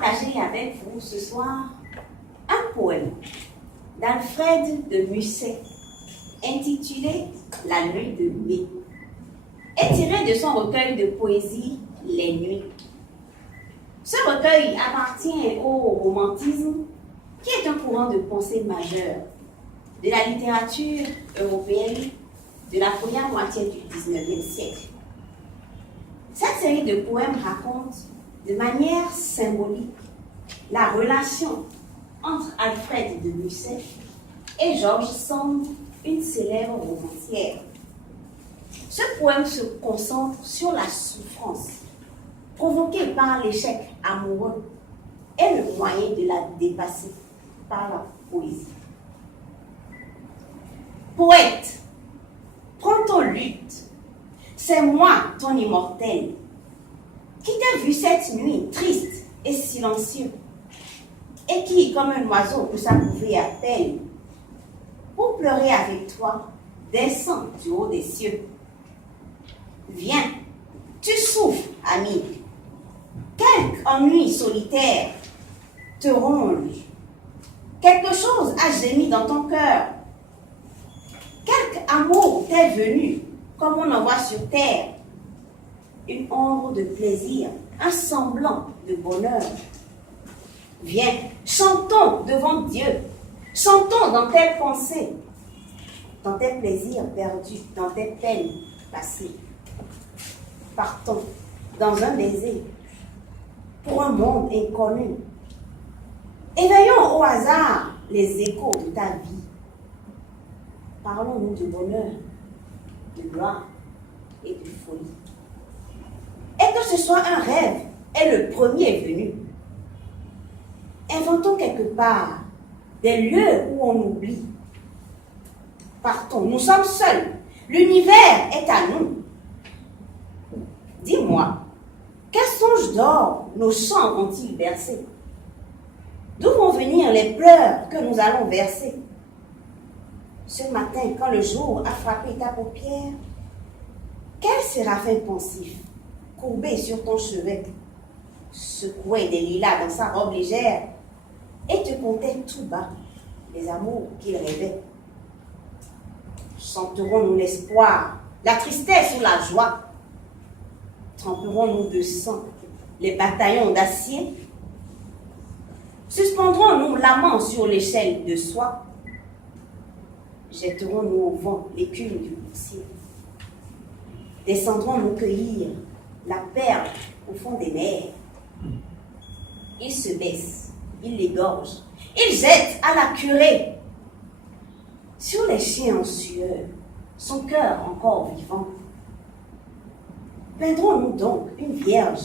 partager avec vous ce soir un poème d'Alfred de Musset intitulé La nuit de mai et tiré de son recueil de poésie Les Nuits. Ce recueil appartient au romantisme qui est un courant de pensée majeur de la littérature européenne de la première moitié du XIXe siècle. Cette série de poèmes raconte de manière symbolique la relation entre Alfred de Musset et George Sand, une célèbre romancière. Ce poème se concentre sur la souffrance provoquée par l'échec amoureux et le moyen de la dépasser par la poésie. Poète, prends ton luth, c'est moi ton immortel, qui t'a vu cette nuit triste et silencieux, et qui, comme un oiseau, peut s'approuver à peine, pour pleurer avec toi, descend du haut des cieux. Viens, tu souffres, ami, quelque ennui solitaire te ronge, quelque chose a gémi dans ton cœur, quelque amour t'est venu, comme on en voit sur terre, une ombre de plaisir, un semblant de bonheur. Viens, chantons devant Dieu, chantons dans tes pensées, dans tes plaisirs perdus, dans tes peines passées. Partons dans un baiser pour un monde inconnu. Éveillons au hasard les échos de ta vie. Parlons-nous de bonheur, de gloire et de folie. Et que ce soit un rêve est le premier venu. Inventons quelque part des lieux où on oublie. Partons, nous sommes seuls. L'univers est à nous. Dis-moi, quels songes d'or nos chants ont-ils bercé? D'où vont venir les pleurs que nous allons verser? Ce matin, quand le jour a frappé ta paupière, quel séraphin pensif, courbé sur ton chevet, secouait des lilas dans sa robe légère et te contait tout bas les amours qu'il rêvait. Chanterons-nous l'espoir, la tristesse ou la joie? Tremperons-nous de sang les bataillons d'acier? Suspendrons-nous l'amant sur l'échelle de soie? Jetterons-nous au vent l'écume du coursier? Descendrons-nous cueillir la perle au fond des mers? Il se baisse, il l'égorge, il jette à la curée. Sur les chiens en sueur, son cœur encore vivant. Peindrons-nous donc une vierge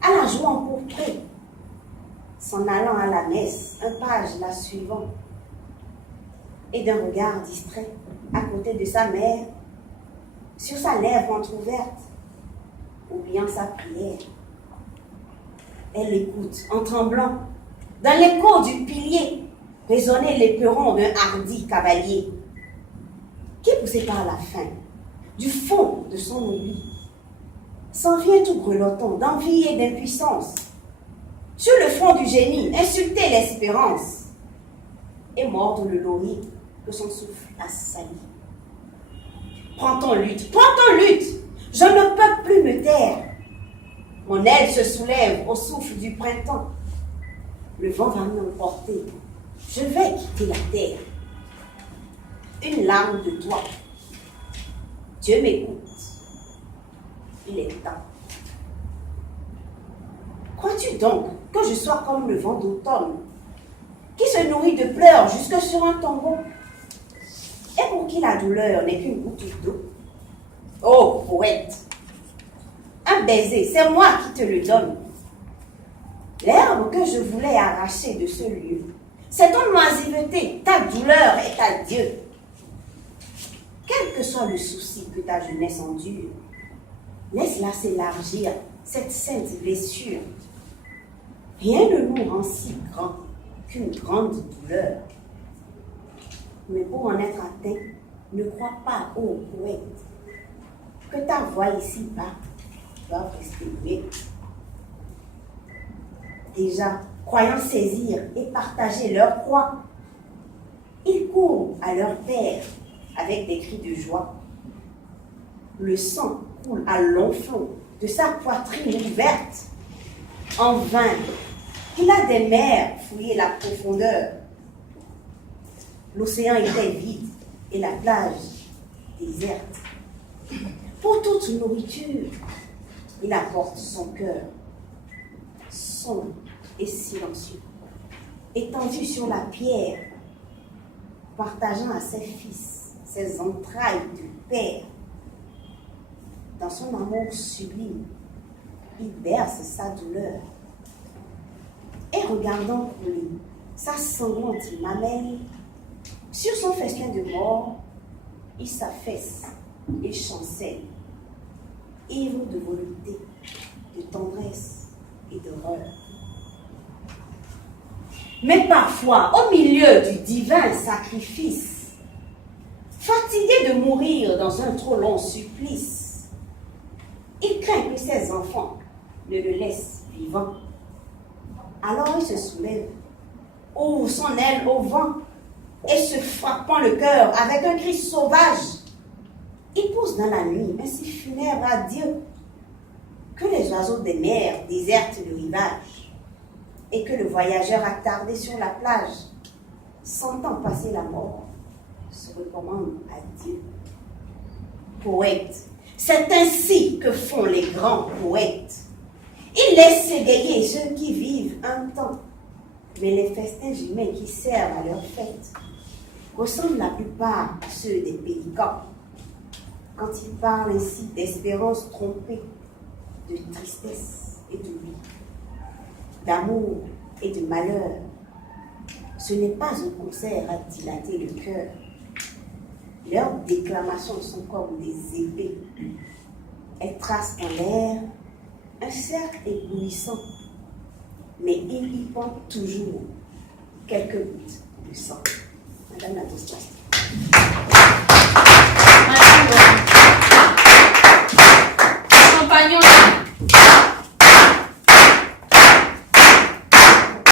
à la joue empourprée, s'en allant à la messe, un page la suivant, et d'un regard distrait, à côté de sa mère, sur sa lèvre entr'ouverte, oubliant sa prière. Elle écoute en tremblant, dans l'écho du pilier, résonner l'éperon d'un hardi cavalier, qui, poussé par la faim, du fond de son oubli, s'en vient tout grelottant d'envie et d'impuissance, sur le front du génie, insulter l'espérance, et mordre le laurier que son souffle a sali. Prends ton luth, je ne peux plus me taire. Mon aile se soulève au souffle du printemps. Le vent va m'emporter, je vais quitter la terre. Une larme de toi. Dieu m'écoute. Il est temps. Crois-tu donc que je sois comme le vent d'automne, qui se nourrit de pleurs jusque sur un tombeau, et pour qui la douleur n'est qu'une goutte d'eau? Oh, poète, un baiser, c'est moi qui te le donne. L'herbe que je voulais arracher de ce lieu, c'est ton oisiveté, ta douleur est adieu. Quel que soit le souci que ta jeunesse endure, laisse-la s'élargir, cette sainte blessure. Rien ne nous rend si grand qu'une grande douleur. Mais pour en être atteint, ne crois pas, ô poète, que ta voix ici-bas doit rester muette. Déjà, croyant saisir et partager leur proie. Ils courent à leur père avec des cris de joie. Le sang coule à longs flots de sa poitrine ouverte. En vain, il a des mers fouillé la profondeur. L'océan était vide et la plage déserte. Pour toute nourriture, il apporte son cœur, sombre et silencieux, étendu sur la pierre, partageant à ses fils ses entrailles de père. Dans son amour sublime, il berce sa douleur. Et regardant couler sa sanglante mamelle, sur son festin de mort, il s'affaisse et chancelle, ivre de volupté, de tendresse et d'horreur. Mais parfois, au milieu du divin sacrifice, fatigué de mourir dans un trop long supplice, il craint que ses enfants ne le laissent vivant. Alors il se soulève, ouvre son aile au vent, et se frappant le cœur avec un cri sauvage, il pousse dans la nuit un si funèbre adieu que les oiseaux des mers désertent le rivage et que le voyageur attardé sur la plage, sentant passer la mort, se recommande à Dieu. Poète, c'est ainsi que font les grands poètes. Ils laissent s'égayer ceux qui vivent un temps, mais les festins humains qui servent à leur fête ressemblent la plupart à ceux des pélicans. Quand ils parlent ainsi d'espérance trompée, de tristesse et d'oubli, d'amour et de malheur, ce n'est pas un concert à dilater le cœur. Leurs déclamations sont comme des épées. Elles tracent en l'air un cercle éblouissant, mais il y pompe toujours quelques gouttes de sang. Madame la Dossière.